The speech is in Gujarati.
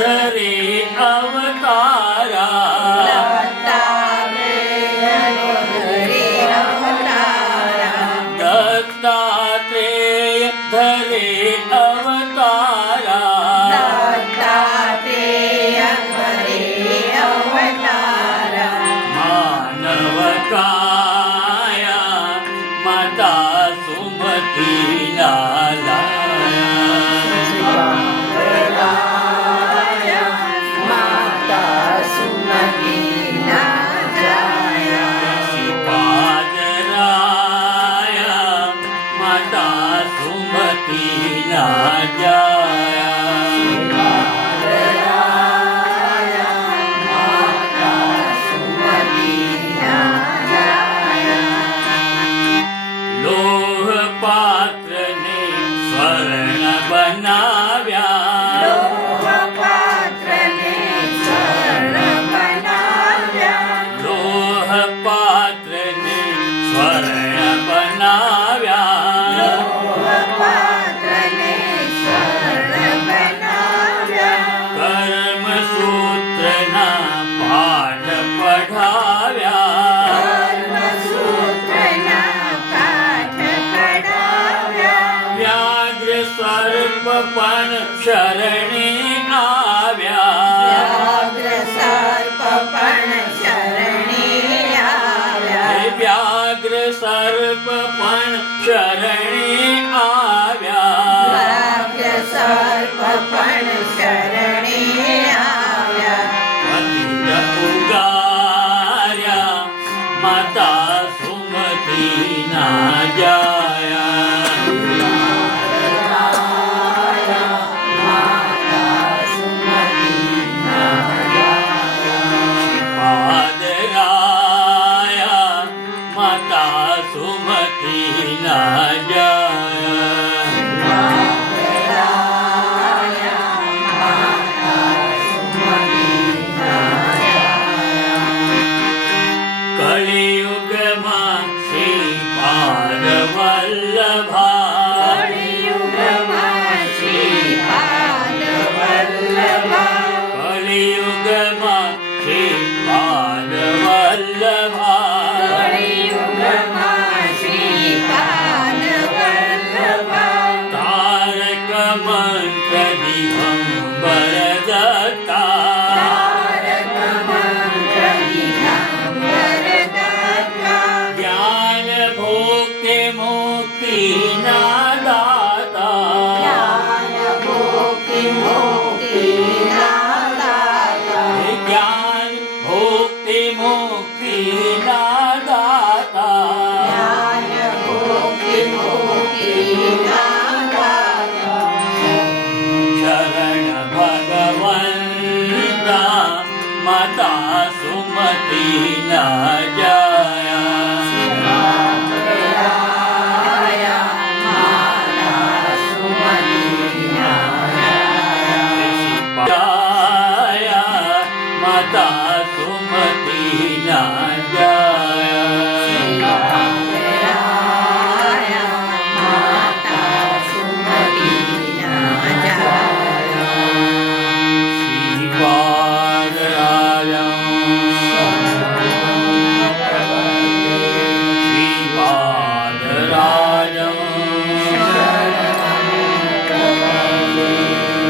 धरे अवतारा दत्तात्रेय धरे अवतारा વ્યાઘ્ર સર્પ પણ શરણી આવ્યા. વ્યાઘ્ર સર્પ પણ શરણી આવ્યા. સર્પણ શરણે આવ્યા. ઉગાર્યા માતા સુમતી ના જાયા But I